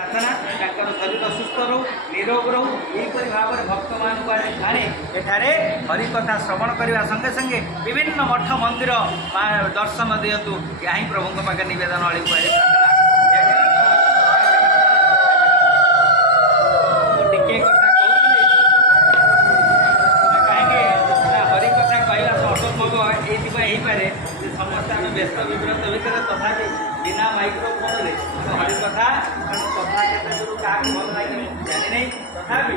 प्रार्थना शरीर सुस्थ रो निरोग रो यहीपरि भाव में भक्त मान आने एठारे हरिकथा श्रवण करने संगे संगे विभिन्न मठ मंदिर दर्शन दिंतु या प्रभु पाखे नवेदन अड़ी टिके कथा कहते कहीं हरिकथा कहला असंभव ये समस्त आम व्यस्त विव्रत भितर तथापि बिना माइक्रोफोन हरिकथा कथा क्या भल लगे जानी नहीं तथापि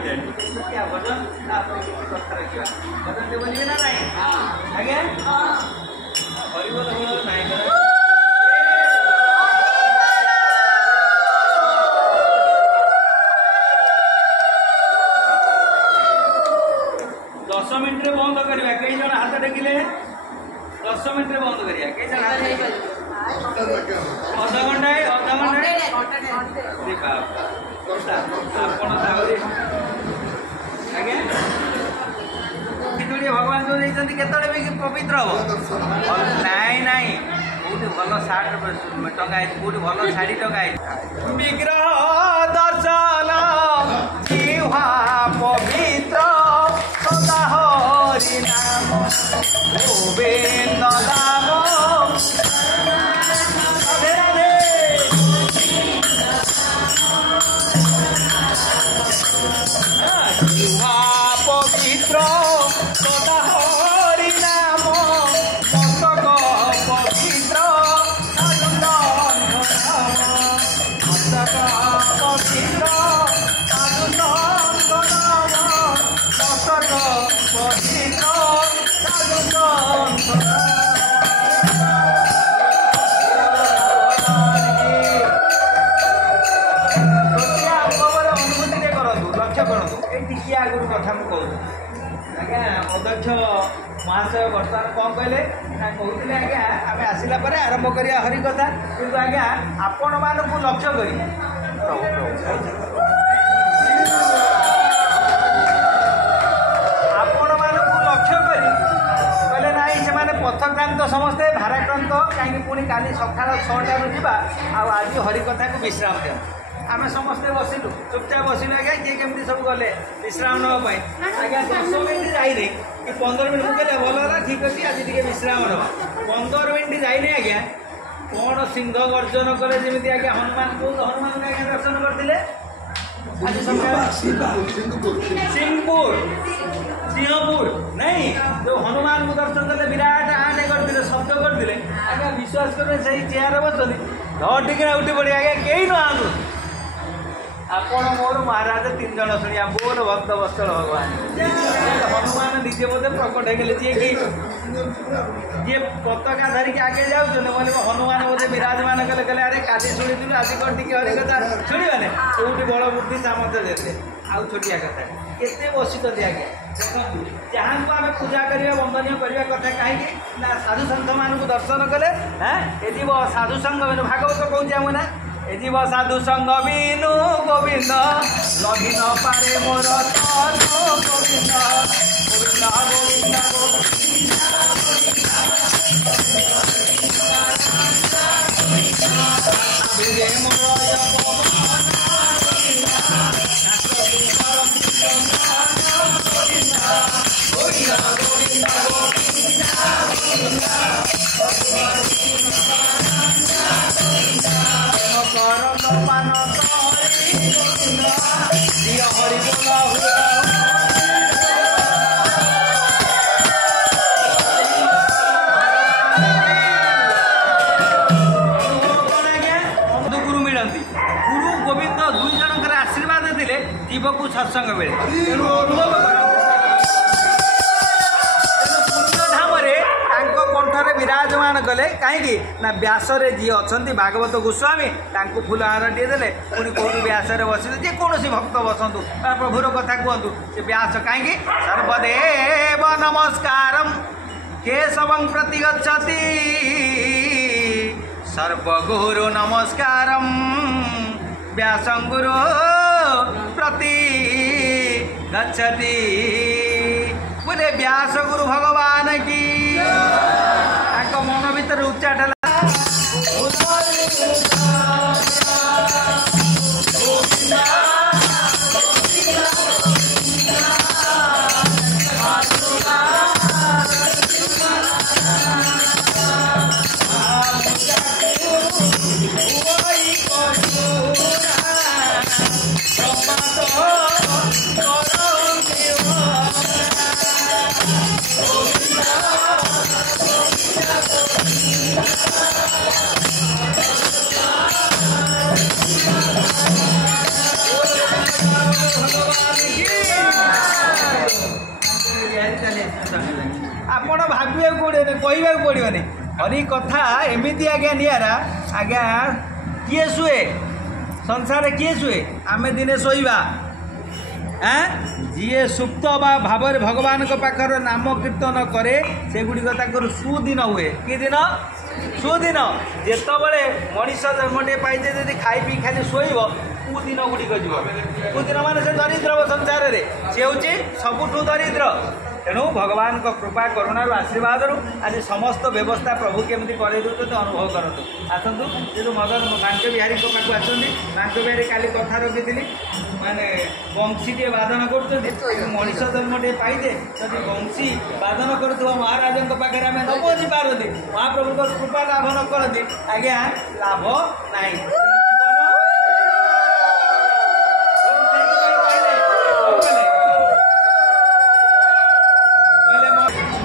क्या भजन कथा रखा भजन से बोलिए ना नहीं आगे हरिबोल नाई 10 मिनट बंद करवा कई जन हाथ टेकिले 10 मिनट बंद करिया कई जन आधा घंटा आगे भगवान जो देते केतने भी पवित्र हम नाई नाई कौटी भल सार्ट टंगाई कौटी भल शाढ़ी टंगाई विग्रह दर्शन जीवा पवित्र सदा हरि नाम गोविंद नाम जीवा पवित्र सदा हरि नाम मस्तक पवित्र मस्तक पवित्र कथा मुझे आज्ञा अध्यक्ष महाशय बर्तमान कौन कहले कहते आज्ञा आम आसला आरंभ करिया हरिकथा किंतु आज्ञा आपण मानक लक्ष्य करी आपण मानक लक्ष्य करी कहले नाई से पथक्रांत समस्ते भाराक्रांत कहीं पुणी काली सका 6टार जावा आज हरिकथा को विश्राम दिया आम समस्ते बसिलु चुपचाप बसिलु आज्ञा किए केमती सब गले विश्राम नापी आज्ञा 10 मिनट जाइए कि 15 मिनट मुझे भल है ठीक अच्छे आज टे विश्राम ना 15 मिनट जाइए आज्ञा कौन सिंह गर्जन कले जमी आज्ञा हनुमान को हनुमान आज्ञा दर्शन करते सिंहपुर नहीं जो हनुमान को दर्शन कले विराट आने करते शब्द करते आज्ञा विश्वास करें से चेयर बसते धटिक उठी पड़े आज्ञा कहीं न आनु आपण मोर महाराज 3 जन शुणिया बोल भक्त वत्सल भगवान हनुमान निजे बोधे प्रकट हो जी कि जी पताका धरिकी आगे जाऊँ हनुमान बोधे विराजमान कले कले अरे काली शुणी आज कौन टी हरिकथा शुणवे कौटी बड़ बुद्धि ता मत देते आउ छोटिया कथा केते बसित आज्ञा देखो जहाँ को आम पूजा करवा वंदनीय करवा कथा कहीं साधु सन्थ मान दर्शन कले हाँ ये साधु संघ भागवत कौन आम ना एजीव साधु संग बीनु गोविंद लगी न पारे मोर गोविंद गोविंद जीव को सत्संग मिले कंठरे विराजमान कले कहीं व्यासरे जी अच्छा भागवत गोस्वामी फूलहार टे दे पुणी कौट व्यासरे बस जेकोसी भक्त बसतु प्रभुर कथा कहतु से व्यास कहीं सर्वदेव नमस्कार केशवं प्रति गच्छति सर्वगुरु नमस्कार व्यासं गुरु प्रति गच्छति बोले व्यास गुरु भगवान की मन भीतर उच्चाट आपण भाविया पड़े कहवाक पड़ोनी हरि कथा एमती आज्ञा निरा आज्ञा किए शुए संसार किए शुए आम दिने शोवा जी सुप्त भाव भगवान पाखर नाम कीर्तन करे से गुड़िक सुदिन हुए कि दिन सुदिन जिते मनीष जन्मटे पाइजे जब खाई पी खाली शोब कुदिन गुड़िक जीव कुदिन मान से दरिद्र संसार में सी हूँ सबुठ दरिद्र तेणु भगवान कृपा करुणार आशीर्वाद आज समस्त व्यवस्था प्रभु केमी कर अनुभव करूँ आसतु जो मदन बांक बिहारी पाक आसती बांक बिहारी काली कथा रखी माने बंशी टे बादन कर मनीष जन्मटे पाइजे जब बंशी बादन कर महाराज पाखे आम न पहुँची पारती महाप्रभु कृपा लाभ न करती आज्ञा लाभ ना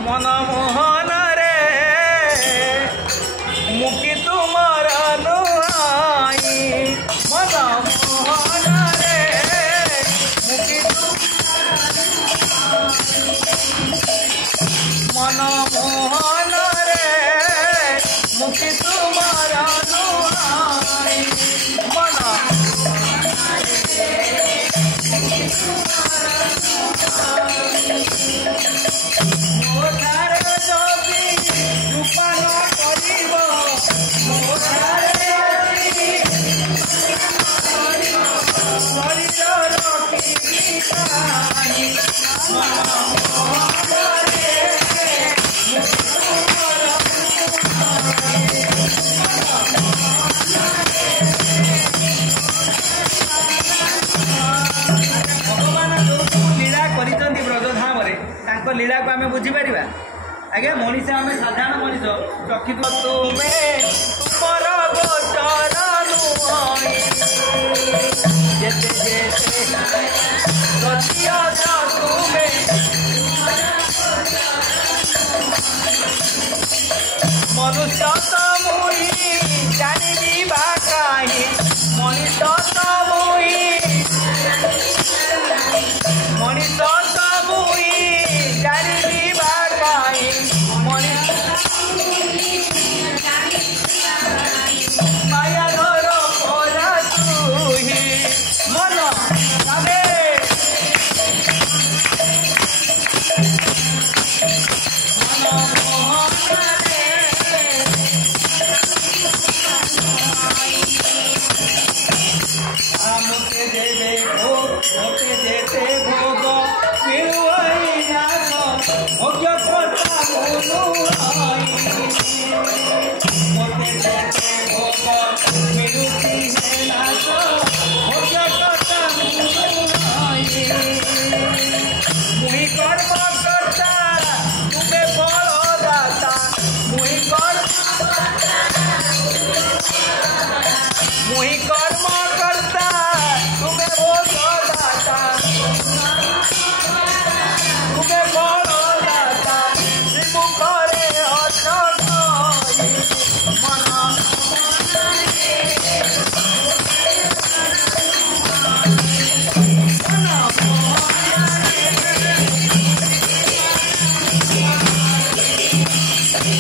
मन मोहन रे मुखी तुमार नुहाई मन मोहन रे मुखी मन मोहन रे मुखी तुमार नुहाई मन मोधार जबी रूपान करिब मोधार शरीर रखी भगवान जो लीला कर ब्रजधाम लीला को आम बुझीपर आज्ञा मनीष आम साधारण मनीष चकित तुम्हें तुमर गोचर नुहई जेते जेते तुम्हें मनुष्य तो मुई जानी कहीं मनीष तो मनीष तो मुई जानी माया घर पर तुही मन मोते देवे मोते देते भोग मिलुआई नाथ भोग्य कर्ता मुनुआई मोते देते भोग मिलुती है नाथ भोग्य कर्ता मुनुआई मुहि कर्म कर्ता तुमे फल दाता मुहि कर्म करता तुम्हें भोग दाता तुम्हें फल दाता श्रीमुखरे अचनाई मन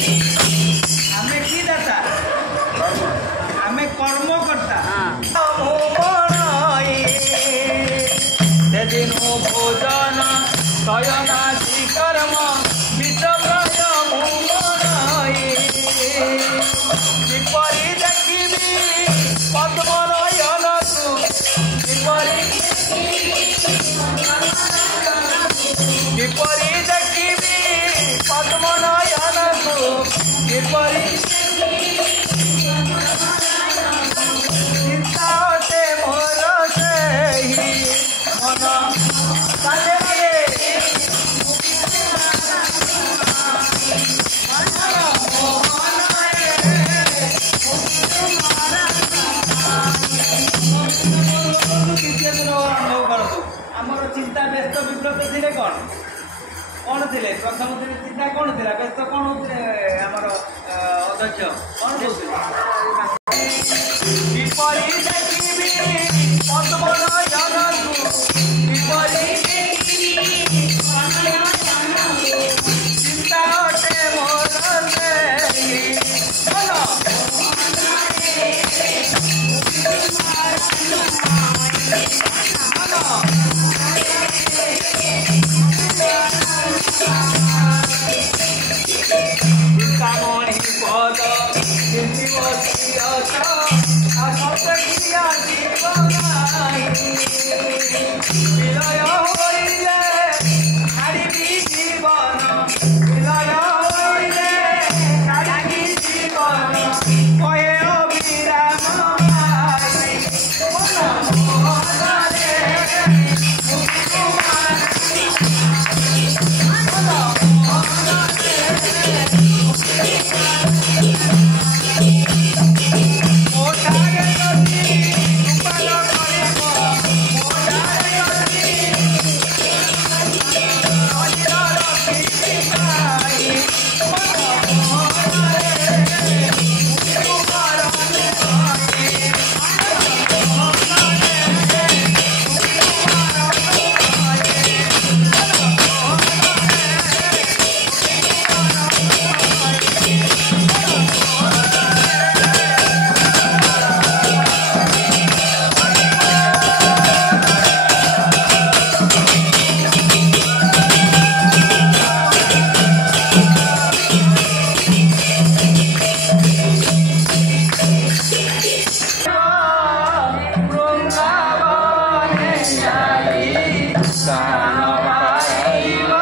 आमे की दाता आमे कर्म करता दिन भोजन शयनादि कर्म विषप्रय मुमनाई किपरि देखिबी पद्मनयन तु किपरि देखिबी पद्मनयन तु किपरि चिंता से मोर से मन काले आमर चिंता व्यस्त विब्रत थे कौन थे प्रथम चिंता कौन थी व्यस्त कौन होते आमर अध्यक्ष कौन चिंता ସ୍ଥାନ ପାଇବ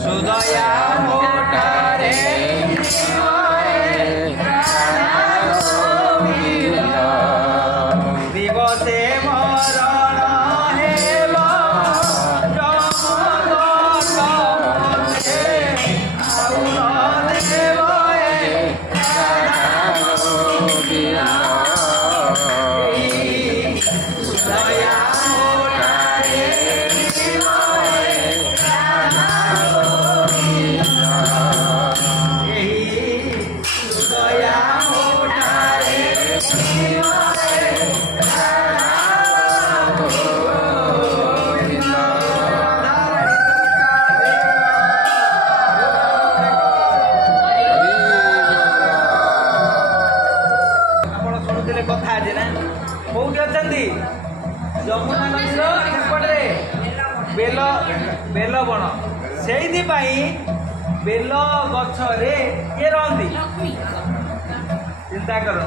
ସୁଦୟା ମୋଟାରେ ଦିବସେ ମରଣ ହେବ ଆଉ ନ ଦେବ ସୁଦୟା ମୋଟାରେ ସୁଦୟା ମୋଟାରେ ଆପଣ ଶୁଣୁଥିଲେ କଥା ଅଛି ନା କୋଉଠି ଅଛନ୍ତି ଯମୁନା ନଦୀର ସେପଟରେ ବେଲ ବଣ ସେଇଥିପାଇଁ ବେଲ ଗଛରେ କିଏ ରହନ୍ତି ଚିନ୍ତା କର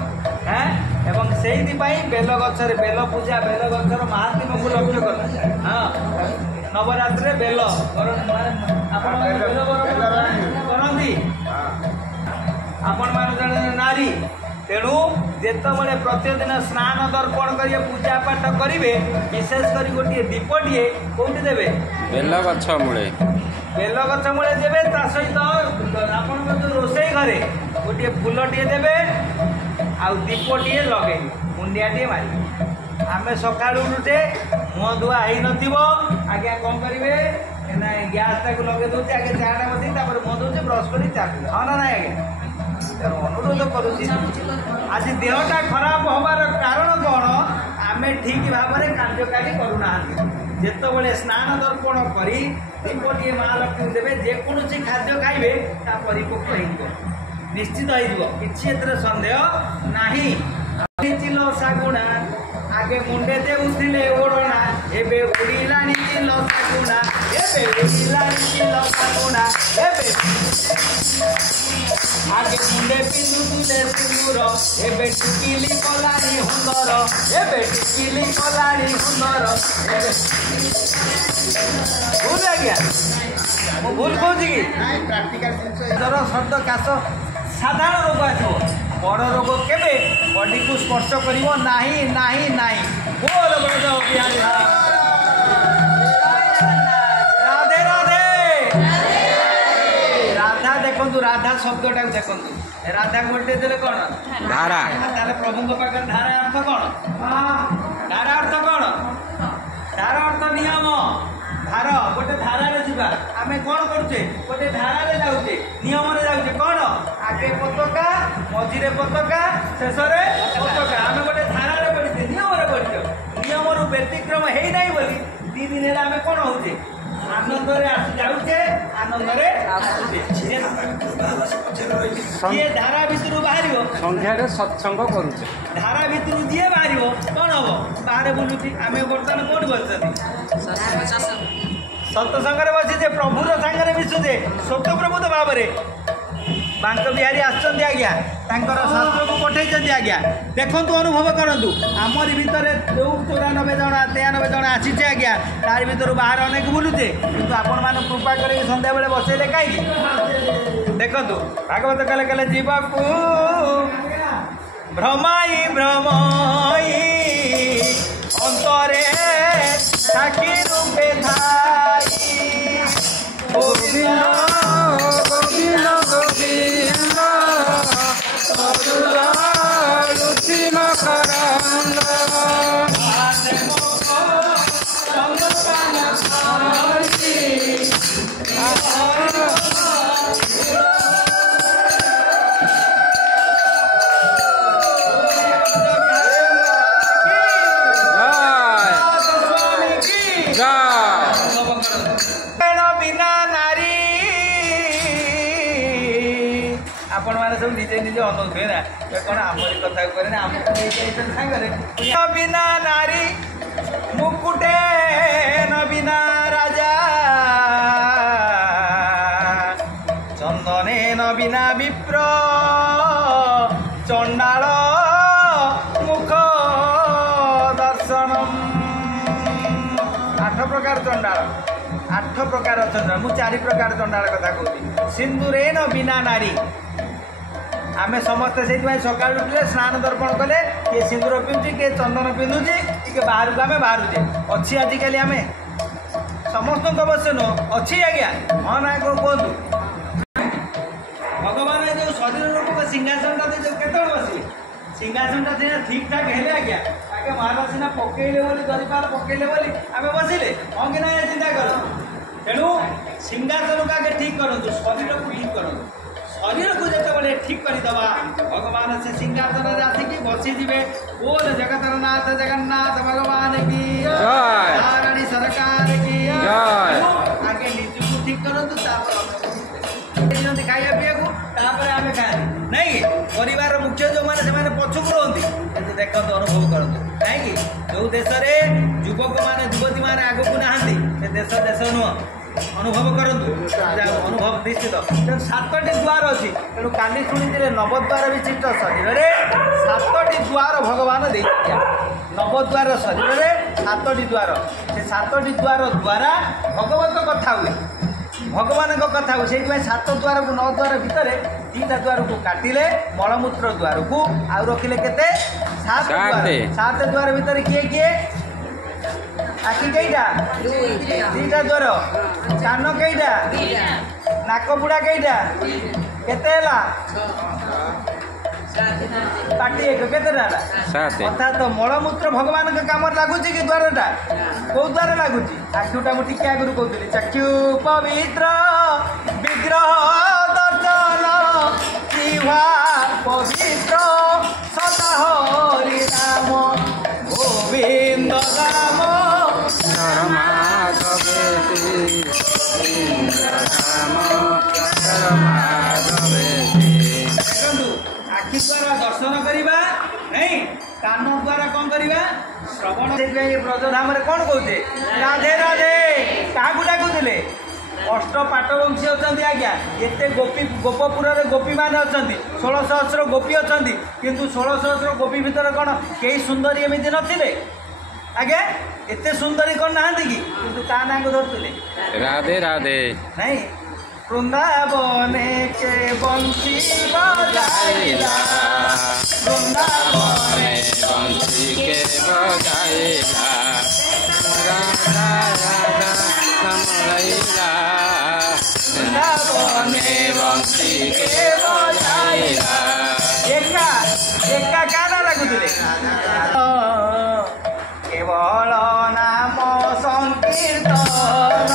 ଏବଂ ସେଇଥିପାଇଁ ବେଲ ଗଛରେ ବେଲ ପୂଜା ବେଲ ଗଛର ମାହାତ୍ମ୍ୟକୁ ଲକ୍ଷ୍ୟ କର ନବରାତ୍ରିରେ ବେଲ ଆପଣ ବେଲ କରନ୍ତି ଆପଣମାନେ ଜଣେ ନାରୀ ତେଣୁ ଯେତେବେଳେ ପ୍ରତିଦିନ ସ୍ନାନ ଦର୍ପଣ କରିବେ ପୂଜା ପାଠ କରିବେ ବିଶେଷ କରି ଗୋଟିଏ ଦୀପଟିଏ କୋଉଠି ଦେବେ ବେଲ ଗଛ ମୂଳେ ଦେବେ ତା ସହିତ ଆପଣଙ୍କ ଯେଉଁ ରୋଷେଇ ଘରେ ଗୋଟିଏ ଫୁଲଟିଏ ଦେବେ ଆଉ ଦୀପଟିଏ ଲଗେଇବେ ମୁଣ୍ଡିଆଟିଏ ମାରିବେ ଆମେ ସକାଳୁ ଉଠୁଛେ ମୁହଁ ଧୁଆ ହେଇନଥିବ ଆଜ୍ଞା କ'ଣ କରିବେ ନା ଗ୍ୟାସ୍ଟାକୁ ଲଗେଇ ଦେଉଛି ଆଗେ ଚାଟା ବସିକି ତାପରେ ମୁହଁ ଧୋଉଛି ବ୍ରସ୍ କରି ଚା ପିବେ ହଁ ନା ନାଇଁ ଆଜ୍ଞା ତେଣୁ ଅନୁରୋଧ କରୁଛି ଆଜି ଦେହଟା ଖରାପ ହେବାର କାରଣ କ'ଣ ଆମେ ଠିକ୍ ଭାବରେ କାର୍ଯ୍ୟକାରୀ କରୁନାହାନ୍ତି ଯେତେବେଳେ ସ୍ନାନ ଦର୍ପଣ କରି ଦୀପଟିଏ ମହାଲକ୍ଷ୍ମୀ ଦେବେ ଯେକୌଣସି ଖାଦ୍ୟ ଖାଇବେ ତା ପରିପକ୍ୱ ହେଇଯିବ ନିଶ୍ଚିତ ହେଇଯିବ କିଛି ଏଥିରେ ସନ୍ଦେହ ନାହିଁ ଚିଲ ଶାଗୁଣା ଆଗେ ମୁଣ୍ଡେ ଦେଉଥିଲେ ଓଢ଼ଣା ଏବେ ଉଡ଼ିଲାଣି ଚିଲ ଶାଗୁଣା ଏବେ ଉଡ଼ିଲାଣି ଚିଲ ଶାଗୁଣା ଏବେ ଆଗେ ମୁଣ୍ଡେ ପିନ୍ଧୁଥିଲେ ସିନ୍ଦୁର ଏବେ ଟିକିଲି କଲାଣି ହୁନ୍ଦର ଏବେ ଟିକିଲି କଲାଣି ହୁନ୍ଦର ଏବେ ଭୁଲ ଆଜ୍ଞା ମୁଁ ଭୁଲ କହୁଛି କି ପ୍ରାକ୍ଟିକାଲ ଜିନିଷ ଜ୍ୱର ସର୍ଦ୍ଦ କାଶ ସାଧାରଣ ରୋଗ ଆସିବ ବଡ଼ ରୋଗ କେବେ ବଡିକୁ ସ୍ପର୍ଶ କରିବ ନାହିଁ ନାହିଁ ନାହିଁ ବୋଲ ବଳଦେବ ବିହାରୀ ରାଧେ ରାଧେ ରାଧା ଦେଖନ୍ତୁ ରାଧା ଶବ୍ଦଟାକୁ ଦେଖନ୍ତୁ ରାଧାକୁ ଗୋଟିଏ ଦେଲେ କ'ଣ ଧାରା ତାହେଲେ ପ୍ରଭୁଙ୍କ ପାଖରେ ଧାରା ଅର୍ଥ କ'ଣ ଧାରା ଅର୍ଥ କ'ଣ ଧାରା ଅର୍ଥ ନିୟମ ଧାର ଗୋଟେ ଧାରାରେ ଯିବା ଆମେ କ'ଣ କରୁଛେ ଗୋଟେ ଧାରାରେ ଯାଉଛେ ନିୟମରେ ଯାଉଛେ କ'ଣ ଆଗେ ପତାକା ମଝିରେ ପତାକା ଶେଷରେ ପତାକା ଆମେ ଗୋଟେ ଧାରାରେ ପଡ଼ିଛେ ନିୟମରେ ପଡ଼ିଛେ ନିୟମରୁ ବ୍ୟତିକ୍ରମ ହେଇନାହିଁ ବୋଲି 2 ଦିନ ହେଲା ଆମେ କ'ଣ ହଉଛେ ଆନନ୍ଦରେ ଯାଉଛେ ଆନନ୍ଦରେ ଆସୁଛେ ଯିଏ ଧାରା ଭିତରୁ ବାହାରିବ ସନ୍ଧ୍ୟାରେ ସତ୍ସଙ୍ଗ କରୁଛେ ଧାରା ଭିତରୁ ଯିଏ ବାହାରିବ କ'ଣ ହବ ବାହାରେ ବୁଲୁଛି ଆମେ ବର୍ତ୍ତମାନ କୋଉଠି ବସିଛନ୍ତି ସତ୍ସଙ୍ଗରେ ବସିଛେ ପ୍ରଭୁର ସାଙ୍ଗରେ ମିଶୁଛେ ସ୍ୱତଃପ୍ରଭୁତ ଭାବରେ ବାଙ୍କ ବିହାରୀ ଆସିଛନ୍ତି ଆଜ୍ଞା ତାଙ୍କର ଶାସ୍ତ୍ରକୁ ପଠେଇଛନ୍ତି ଆଜ୍ଞା ଦେଖନ୍ତୁ ଅନୁଭବ କରନ୍ତୁ ଆମରି ଭିତରେ ଯେଉଁ 94 ଜଣ 93 ଜଣ ଆସିଛେ ଆଜ୍ଞା ତାରି ଭିତରୁ ବାହାରେ ଅନେକ ବୁଲୁଛେ କିନ୍ତୁ ଆପଣମାନଙ୍କୁ କୃପା କରିକି ସନ୍ଧ୍ୟାବେଳେ ବସେଇଲେ କାହିଁକି ଦେଖନ୍ତୁ ଭାଗବତ କଲେ କଲେ ଯିବାକୁ ଭ୍ରମାଇ ଭ୍ରମଇ ଅନ୍ତରେ ସାକ୍ଷୀ ରୂପେ ଥାଇ ଗୋବିନ୍ଦ ଗୋବିନ୍ଦ ଗୋବିନ୍ଦ ରୁଚି ମକରନ୍ଦ ଆପଣମାନେ ସବୁ ନିଜେ ନିଜେ ଅନଉଥିବେ ନା କ'ଣ ଆମରି କଥା କରେ ନା ଆମକୁ ନେଇଯାଇଛନ୍ତି ସାଙ୍ଗରେ ବିନା ନାରୀ ମୁକୁଟେ ନବୀନା ରାଜା ଚନ୍ଦନେ ନବୀନା ବିପ୍ର ଚଣ୍ଡାଳ प्रकार अच्छा मु 4 प्रकार चंडाल कथा कहूँ सिंदूरेन बिना नारी आमे समस्त से सका उठे स्नान दर्पण कले किए सिंदूर पिंधुची किए चंदन पिंधुची कि बाहर को आम बाहरुचे अच्छी आजिकल आम समस्त अवश्य नुह अच्छी आज्ञा हाँ ना कहतु भगवान जो शरीर लोक सिंहासन जो केत बस सिंहासन ठीक ठाक है आज्ञा आगे महाराज सीना पकईले दरिपार पकईले आम बसिले हाँ कि ना चिंता कर तेणु सिंहासन को आगे ठीक करूँ शरीर को ठीक करूँ शरीर को जिते ठीक करदे भगवान से सिंहासन आसिक बसीजे बोल जगतर नाथ जगन्नाथ भगवान की जय सरकार की आगे निजक ठीक करूँ खाया पीवा आम खाए नहीं परिवार मुख्य जो मैंने पछुक रुहति देखो अनुभव करूँ कहीं जो देश में युवक मैंने युवती मैंने आगक ना देश देश नुह अनुभव करूँ अनुभव निश्चित तेणु 7टी द्वार अच्छी तेणु काली शुणी नवद्वार विशिष्ट शरीर में 7टी द्वार भगवान दे नवद्वार शरीर में 7टी द्वार से 7टी द्वार द्वारा भगवत कथा हुए भगवान कथा हो से 7 द्वार को 9 द्वार भितर 2टा द्वार को काटिले मलमूत्र द्वार को आउ रखिले केते 7 द्वार भितर किए किए आखि कईटा 2टा द्वार कान कईटा नाक बुड़ा कईटा केते हला पाटी एक केते अर्थात तो मलमूत्र भगवान के काम लगुच कि द्वारटा कौ द्वार लगुच आखिटा मुझे टिके आगुरी कहती चक्षु पवित्र विग्रह दर्शन जीवा पवित्र सदा हरि नाम गोविंद नाम आखि द्वारा दर्शन करवा नहीं कान द्वारा कौन करवा श्रवण से ब्रजधाम कौन कहे राधे राधे क्या डाकुले अष्ट पाटवंशी अच्छा आज्ञा एते गोपी गोपपुर गोपी मैंने अच्छा 16 सहस्र गोपी अच्छा किंतु 16 सहस्र गोपी भितर कौन कई सुंदरी एमती नथिले आज्ञा एते सुंदरी कौन ना कि ता ना को धरते राधे राधे नहीं वृंदावने के बंसी बजाइला वृंदावने बंसी के बजाइला राधा राधा समरैला वृंदावने बंसी के बजाइला एका एका गाना लगुले केवल नाम संकीर्तन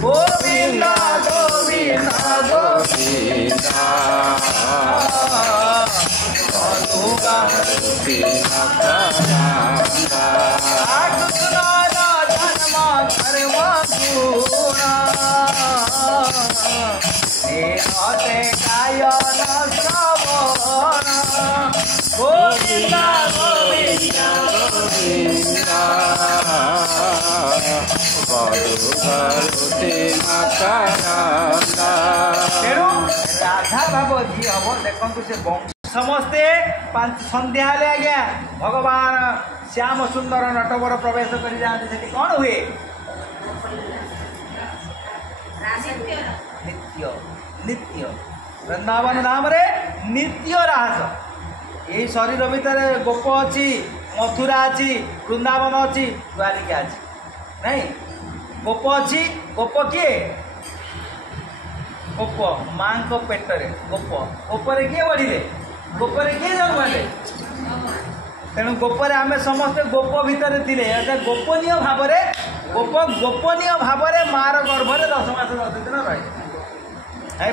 गोविंद गोविंद गोविंद गायन श्रवण गोविंद गोविंद तेणु राधा भाव जी हम देखु से समस्ते संध्या आज्ञा भगवान श्याम सुंदर नटवर प्रवेश कर जाते कौन हुए नित्य नित्य वृंदावन धाम रे नित्य रास यही शरीर भितर गोप अच्छी मथुरा अच्छी वृंदावन अच्छी द्वारिका अच्छी नहीं गोप अच्छी गोप किए गोप माँ को पेटरे गोप गोपरे किए बढ़िले गोपरे किए जन्मले तेणु गोपरे आम समस्ते गोप भितर थे अर्थात गोपनीय भाव गोपनीय भाव मार गर्भरे 10 मास 10 दिन रही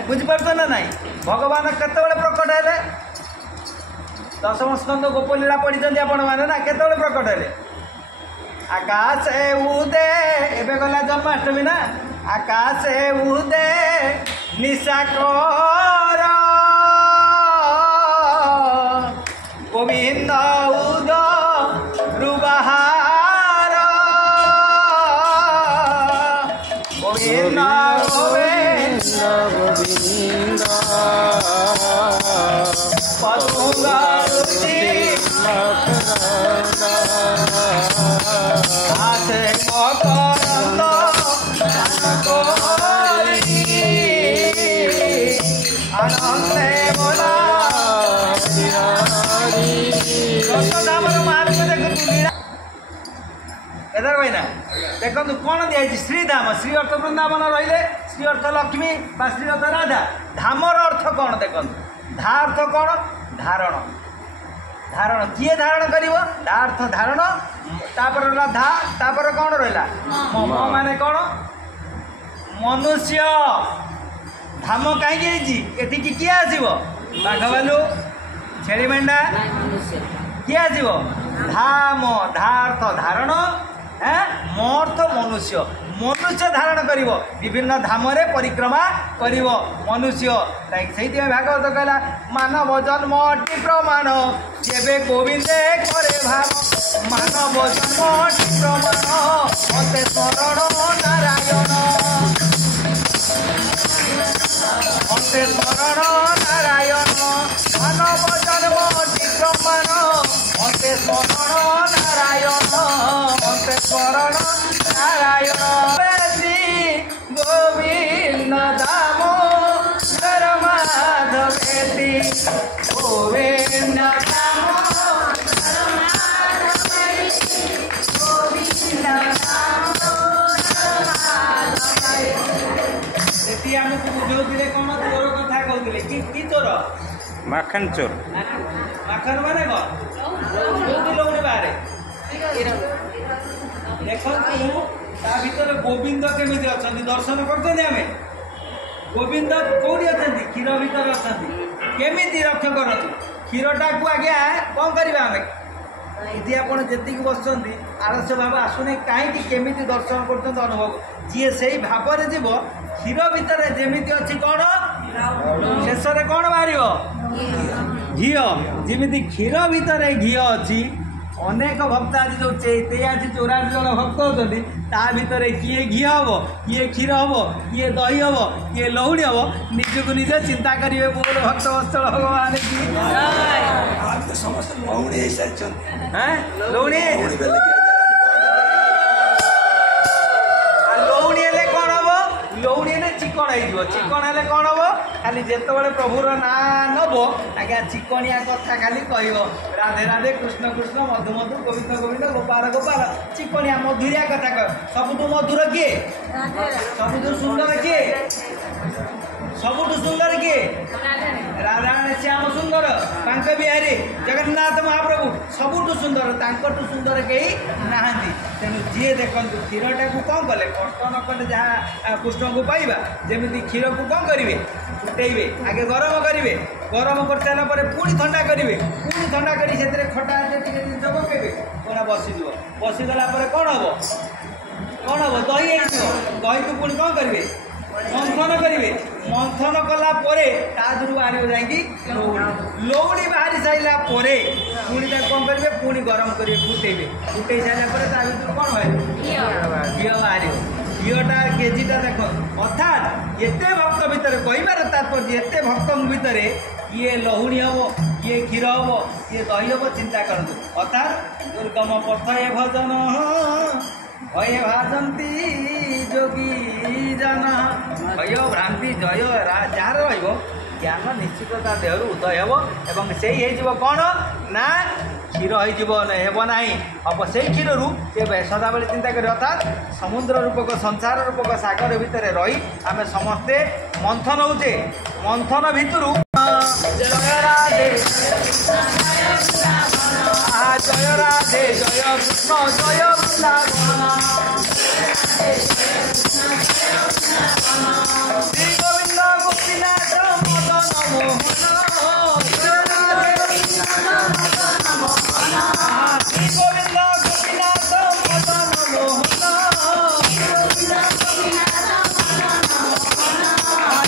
बुझीपार ना ना भगवान केतबेले प्रकट हेले 10 स्कंद गोपलीला पढ़ी आपण मैंने ना केतबेले प्रकट हेले आकाश उदे एबे गला जन्माष्टमी ना आकाश उदे निशाकर गोविंद उद रुबाहार गोविंद गोविंद गोविंद पतुंगारुति आसे मकरंद ना देखो कौन दिखाई श्रीधाम श्री अर्थ वृंदावन रही श्री अर्थ लक्ष्मी बा श्री अर्थ राधा धामर अर्थ कौन देखो धा अर्थ कौन धारण धारण किए धारण कर धा अर्थ धारण तापर रहा धा तापर कौन रहा म माने कौन मनुष्य धाम कहीं एठिकी किए आसब बाघ भालू छेली मेंढा किए आसब धाम धा अर्थ धारण मर्थ मनुष्य मनुष्य धारण कर विभिन्न धाम परिक्रमा कर मनुष्य से भागवत कहला मानव जन्म अति प्रमाण जेबे गोविंदे करे भाव मानव जन्म अति प्रमाण मते शरण नारायण मते शरण नारायण मानव जन्म अति प्रमाण मते शरण नारायण मते शरण नारायण गोविंद दामोदर माधवेति गोविंद ସେଠି ଆମକୁ ବୁଝାଉଥିଲେ କ'ଣ ଚୋର କଥା କହୁଥିଲେ କି ଚୋର ମାଖନ ଚୋର ମାଖନ ମାନେ କ'ଣ କୋଉଠି ଲଉଡ଼ି ବାହାରେ ଦେଖନ୍ତୁ ତା ଭିତରେ ଗୋବିନ୍ଦ କେମିତି ଅଛନ୍ତି ଦର୍ଶନ କରୁଛନ୍ତି ଆମେ ଗୋବିନ୍ଦ କୋଉଠି ଅଛନ୍ତି କ୍ଷୀର ଭିତରେ ଅଛନ୍ତି କେମିତି ରକ୍ଷା କରନ୍ତୁ କ୍ଷୀରଟାକୁ ଆଜ୍ଞା କ'ଣ କରିବା ଆମେ ଏଠି ଆପଣ ଯେତିକି ବସୁଛନ୍ତି ଆଳସ୍ୟ ଭାବ ଆସୁନି କାହିଁକି କେମିତି ଦର୍ଶନ କରୁଛନ୍ତି ଅନୁଭବ ଯିଏ ସେଇ ଭାବରେ ଯିବ କ୍ଷୀର ଭିତରେ ଯେମିତି ଅଛି କ'ଣ ଶେଷରେ କ'ଣ ବାହାରିବ ଘିଅ ଯେମିତି କ୍ଷୀର ଭିତରେ ଘିଅ ଅଛି ଅନେକ ଭକ୍ତ ଆଜି ଯେଉଁ 83-84 ଜଣ ଭକ୍ତ ହେଉଛନ୍ତି ତା ଭିତରେ କିଏ ଘିଅ ହେବ କିଏ କ୍ଷୀର ହେବ କିଏ ଦହି ହେବ କିଏ ଲହୁଣୀ ହେବ ନିଜକୁ ନିଜେ ଚିନ୍ତା କରିବେ ମୋର ଭକ୍ତ ବତ୍ସଳ ଭଗବାନ କି ସମସ୍ତେ ଲହୁଣୀ ହେଇସାରିଛନ୍ତି ଲହୁଣୀ ଲହୁଣୀ ହେଲେ କ'ଣ ହେବ ଲହୁଣୀ ହେଲେ ଚିକଣ ହେଇଯିବ ଚିକଣ ହେଲେ କ'ଣ ହେବ ଖାଲି ଯେତେବେଳେ ପ୍ରଭୁର ନାଁ ନେବ ଆଜ୍ଞା ଚିକଣିଆ କଥା ଖାଲି କହିବ ରାଧେ ରାଧେ କୃଷ୍ଣ କୃଷ୍ଣ ମଧୁ ମଧୁ ଗୋବିନ୍ଦ ଗୋବିନ୍ଦ ଗୋପାଳ ଗୋପାଳ ଚିକଣିଆ ମଧୁରିଆ କଥା କହ ସବୁଠୁ ମଧୁର କିଏ ସବୁଠୁ ସୁନ୍ଦର କିଏ ସବୁଠୁ ସୁନ୍ଦର କିଏ ରାଧାରାଣୀ ଶ୍ୟାମ ସୁନ୍ଦର ତାଙ୍କ ବିହାରୀ ଜଗନ୍ନାଥ ମହାପ୍ରଭୁ ସବୁଠୁ ସୁନ୍ଦର ତାଙ୍କଠୁ ସୁନ୍ଦର କେହି ନାହାନ୍ତି ତେଣୁ ଯିଏ ଦେଖନ୍ତୁ କ୍ଷୀରଟାକୁ କ'ଣ କଲେ କଷ୍ଟ ନ କଲେ ଯାହା କୃଷ୍ଣଙ୍କୁ ପାଇବା ଯେମିତି କ୍ଷୀରକୁ କ'ଣ କରିବେ ଫୁଟେଇବେ ଆଗେ ଗରମ କରିବେ ଗରମ କରିସାରିଲା ପରେ ପୁଣି ଥଣ୍ଡା କରିବେ ପୁଣି ଥଣ୍ଡା କରି ସେଥିରେ ଖଟା ଟିକେ ଜିନିଷ ପକେଇବେ ପୁରା ବସିଯିବ ବସିଗଲା ପରେ କ'ଣ ହେବ ଦହି ହେଇଯିବ ଦହିକୁ ପୁଣି କ'ଣ କରିବେ ମନ୍ଥନ କରିବେ ମନ୍ଥନ କଲା ପରେ ତା ଦେହରୁ ବାହାରିବ ଯାଇକି ଲହୁଣୀ ବାହାରି ସାରିଲା ପରେ ପୁଣି ତାକୁ କ'ଣ କରିବେ ପୁଣି ଗରମ କରିବେ ଫୁଟେଇବେ ଫୁଟେଇ ସାରିଲା ପରେ ତା ଭିତରୁ କ'ଣ ବାହାରିବ ଘିଅ ବାହାରିବ ଘିଅଟା କେଜିଟା ଦେଖ ଅର୍ଥାତ୍ ଏତେ ଭକ୍ତ ଭିତରେ କହିବାର ତାତ୍ପର୍ଯ୍ୟ ଏତେ ଭକ୍ତଙ୍କ ଭିତରେ କିଏ ଲହୁଣୀ ହେବ କିଏ କ୍ଷୀର ହେବ କିଏ ଦହି ହେବ ଚିନ୍ତା କରନ୍ତୁ ଅର୍ଥାତ୍ ଦୁର୍ଗମ ପଥଏ ଭଜନ ଭୟ ଭାଜନ୍ତି ଯୋଗୀ ଜନ ଭୟ ଭ୍ରାନ୍ତି ଜୟ ଯାହାର ରହିବ ଜ୍ଞାନ ନିଶ୍ଚିତ ତା ଦେହରୁ ଉଦୟ ହେବ ଏବଂ ସେଇ ହେଇଯିବ କ'ଣ ନା କ୍ଷୀର ହେଇଯିବ ହେବ ନାହିଁ ହେବ ସେଇ କ୍ଷୀରରୁ ସେ ସଦାବେଳେ ଚିନ୍ତା କରିବ ଅର୍ଥାତ୍ ସମୁଦ୍ର ରୂପକ ସଂସାର ରୂପକ ସାଗର ଭିତରେ ରହି ଆମେ ସମସ୍ତେ ମନ୍ଥନ ହେଉଛେ ମନ୍ଥନ ଭିତରୁ ଜୟ ରାଧେ ଜୟ ରାଧେ ଜୟ କୃଷ୍ଣ ଜୟ ବୃନ୍ଦାବନ ଶ୍ରୀ ଗୋବିନ୍ଦ ଗୋପୀନାଥ ମଦନ ମୋହନ ଶ୍ରୀ ଗୋବିନ୍ଦ ଗୋପୀନାଥ ମଦନ ମୋହନ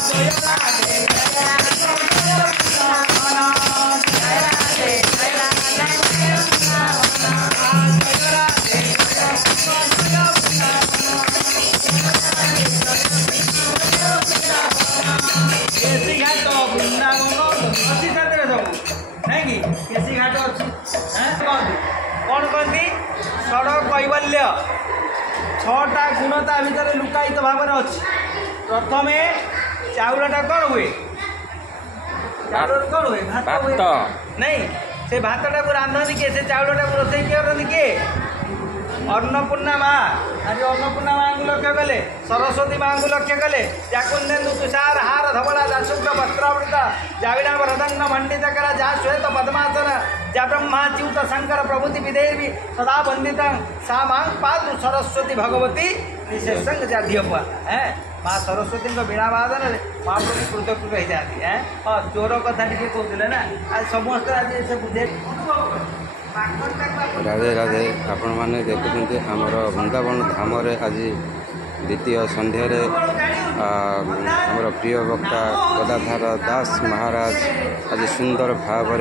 ଜୟ ରାଧେ केसी घाट वृंदावन अच्छी सब नहीं केसी घाट अच्छी कौन कहती षड़ कैवल्य छटा गुण ता भर लुकायित भाव अच्छी प्रथम चाउलटा कौन हुए चाउल कौन हुए भात हुए नहीं से भातटा को रांधती किए से चाउलटा को रोसे किए करती किए अन्नपूर्णा माँ आज अन्नपूर्णा माँ को लक्ष्य कले सरस्वती माँ को लक्ष्य कले जाकुंदेन्दु तुषार हार धवला जाशुक्र वस्त्रावृता जाविड़ा वरदंग मंडितकर जा श्वेत पद्मासन जा ब्रह्मा च्युत शंकर प्रभुति विदेवी सदा वंदिता सा माँ पातु सरस्वती भगवती निशेषंग जाधियपा है माँ सरस्वती वीणा वादन महाप्रभु कृतकृत हो जाती है हाँ चोर कथा टी कहते ना आज समस्त आज से बुझे राधे राधे आपण मैंने देखुं आमर वृंदावन धाम आज द्वितीय संध्यार आमर प्रिय वक्ता गदाधर दास महाराज आज सुंदर भाव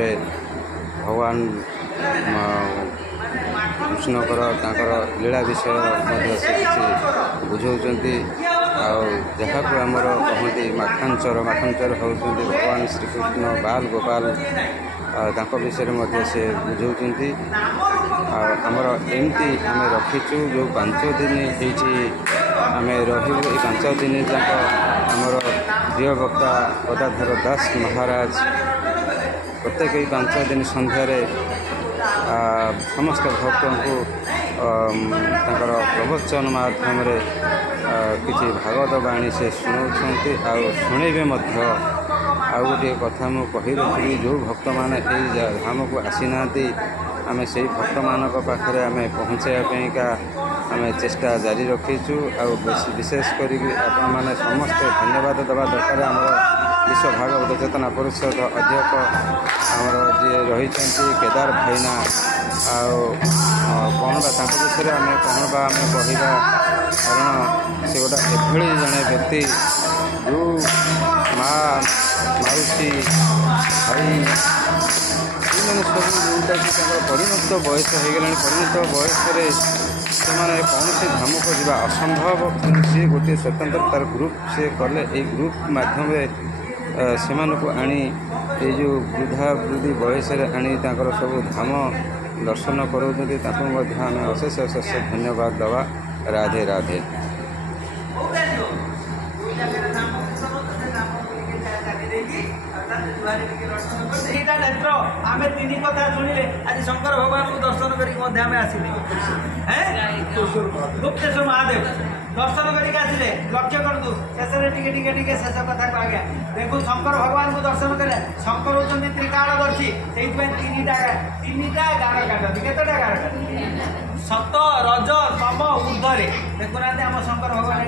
भगवान कृष्णकर लीला विषय बुझाऊँच जहाँ आमर कहते माखांचर होती भगवान श्रीकृष्ण बाल गोपाल विषय से बुझाऊँच आमर एमती आम रखीचु जो 5 दिन आम रही 5 दिन जाक आमर प्रिय वक्ता गदाधर दास महाराज प्रत्येक 5 दिन संध्यार समस्त भक्त को प्रवचन माध्यम किसी भागवत बाणी से शुणाऊँच शुणेबे आ गोटे कथा मुझे रखी जो भक्त मैंने धाम को आसी ना आम से भक्त मान पाखे आम पहुँचाइका आम चेष्टा जारी रखीचु विशेष करी आपण मैंने समस्ते धन्यवाद देवा दरकार आम विश्व भागवत चेतना परिषद अध्यक्ष आमर जी रही केदार भाईना कौन विषय आम कौन आम कहवा कारण से गोटा एभली जड़े व्यक्ति जो माँ मौसी भाई मैंने सब जोटा कि परिणत बयस हो गला परिणत बयस से कौन से धाम को जा असंभव सी गोटे स्वतंत्र तार ग्रुप से कले ग्रुप माध्यम से आनी ये जो वृद्धा वृद्धि बयस आनी सब धाम दर्शन कराऊँ आम अशेष अशेष धन्यवाद दवा राधे राधे नेत्र आम 3 कथा शुणिले आज शंकर भगवान को दर्शन करके आसिले गुप्तेश्वर महादेव दर्शन करके आसिले लक्ष्य करतु शेष शेष कथा को आज्ञा देखो शंकर भगवान को दर्शन करें शंकर होती त्रिकालदर्शी से 3टा गार काटती केतटा गार काटती सत रज तम ऊर्धरे देखुना आम शंकर भगवान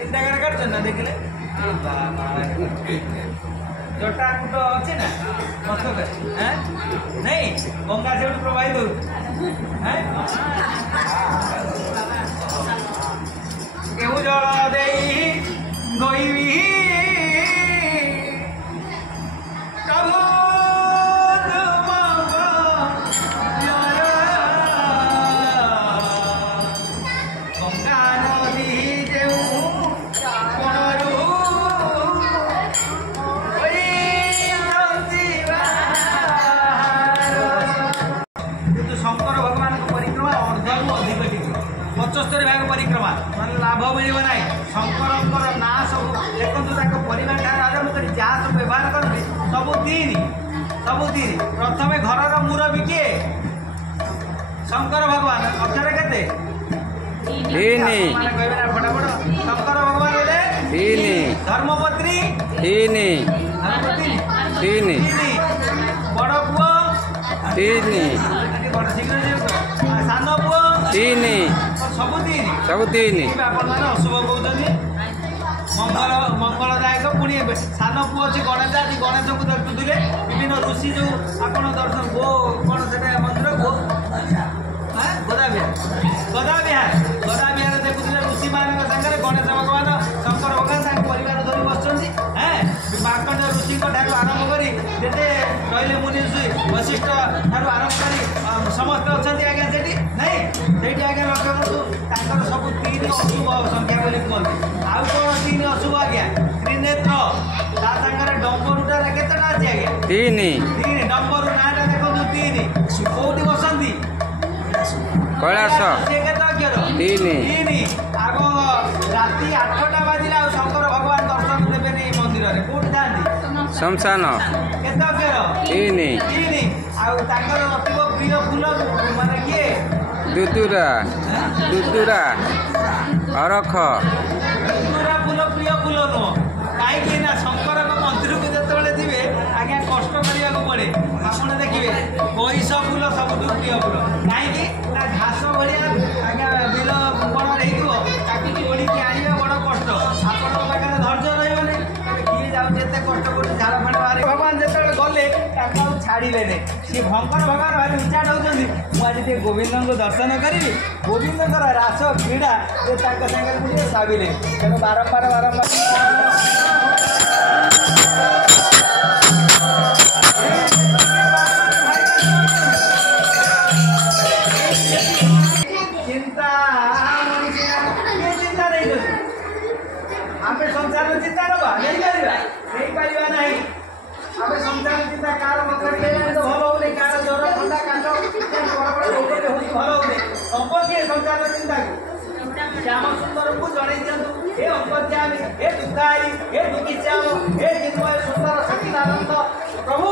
3टा गार काटते ना देखिले जटाकूट अच्छे ना मस्तक नहीं गंगा से प्रवाहित हो केहू जल दे गईबी प्रभु गंगा नदी देऊ शंकर भगवान को परिक्रमा अर्धरू अधिक टिके 75 भाग परिक्रमा मतलब लाभ मिल ना शंकर ना सब देखो परिवार आरम्भ कर जहाँ सब व्यवहार करते सबू 3 प्रथम घर मुरबी किए शंकर भगवान अक्षर के फटाफट शंकर भगवान धर्मपत्नी बड़ पुओ सान पुओ सब 3 अशुभ कहते मंगलदायक पुणी सान पुओ अच्छी गणेश आज गणेश को देखुले विभिन्न ऋषि जो आप दर्शन गो कौन से मंदिर गो गदा विहार देखुले ऋषि मान सागर गणेश भगवान शंकर भगवान परिवार धरी बस मार्कंड ऋषि आरंभ कर रही मुनि ऋषि वशिष्ठ ठार आरंभ कर समस्त अच्छा आज्ञा से नहीं से आज्ञा लक्ष्य कर सब 3 अशुभ संख्या बोली कहते आउ कौन 3 अशुभ आज्ञा त्रिनेत्र डम्बरूटा केतटा अच्छी आज्ञा 3 डम्बरू नाटा देखो 3 कौटी बसती कैलाश 3 आग राति 8टा बाजिला शंकर भगवान दर्शन देवे नहीं मंदिर में कौट जाती शमशान केत अक्षर 3 अतीव प्रिय फूल माने किए 2 ଦୁଦୁରା ଦୁଦୁରା ଅରଖ ଦୁଦୁରା ଫୁଲ ପ୍ରିୟ ଫୁଲ ନୁହଁ। କାହିଁକି ନା ଶଙ୍କରଙ୍କ ମନ୍ଦିରକୁ ଯେତେବେଳେ ଯିବେ ଆଜ୍ଞା କଷ୍ଟ କରିବାକୁ ପଡ଼େ। ଆପଣ ଦେଖିବେ ପଇସ ଫୁଲ ସବୁଠୁ ପ୍ରିୟ ଫୁଲ। କାହିଁକି ନା ଘାସ ଭଳିଆ ଆଜ୍ଞା ବିଲ ବଣରେ ହେଇଥିବ, ତାକୁ ତୋଳିକି ଆଣିବା ବଡ଼ କଷ୍ଟ। ଆପଣଙ୍କ ପାଖରେ ଧୈର୍ଯ୍ୟ ରହିବନି। କିଏ ଯାଉଛି ଏତେ କଷ୍ଟ କରୁଛି, ଝାଳ ଫାଳ ବାହାରି। ଭଗବାନ ଯେତେବେଳେ ଗଲେ ତାଙ୍କୁ ଆଉ ଛାଡ଼ିଲେନି। ସିଏ ଭଙ୍କର ଭଗବାନ ଭାରି ଉଚ୍ଚାଟ ହେଉଛନ୍ତି, ମୁଁ ଆଜି ଟିକେ ଗୋବିନ୍ଦଙ୍କୁ ଦର୍ଶନ କରିବି। ଗୋବିନ୍ଦଙ୍କର ରାସ କ୍ରୀଡ଼ା ସେ ତାଙ୍କ ସାଙ୍ଗରେ ଟିକେ ସାବିଲେ। ତେଣୁ ବାରମ୍ବାର ଆମେ ସଂସାର ଚିନ୍ତା ନେବା ନେଇପାରିବା ନାହିଁ। ଆମେ ସଂସାର ଚିନ୍ତା କାହାର ମତ ଭଲ ହଉନି, କାହାର ଜ୍ୱର ଥଣ୍ଡା କାଶ ରୋଗରେ ହେଉଛି ଭଲ ହଉନି। ହବ କିଏ ସଂସାର ଚିନ୍ତାକୁ? ଶ୍ୟାମ ସୁନ୍ଦରଙ୍କୁ ଜଣେଇ ଦିଅନ୍ତୁ, ହେ ଅଙ୍କତ୍ୟାମୀ, ହେ ଦୁଃଖାରୀ, ହେ ଦୁଃଖୀ ଶ୍ୟାମ, ହେ ଚିନ୍ମୟ ସୁନ୍ଦର ସଚିଦାନନ୍ଦ ପ୍ରଭୁ,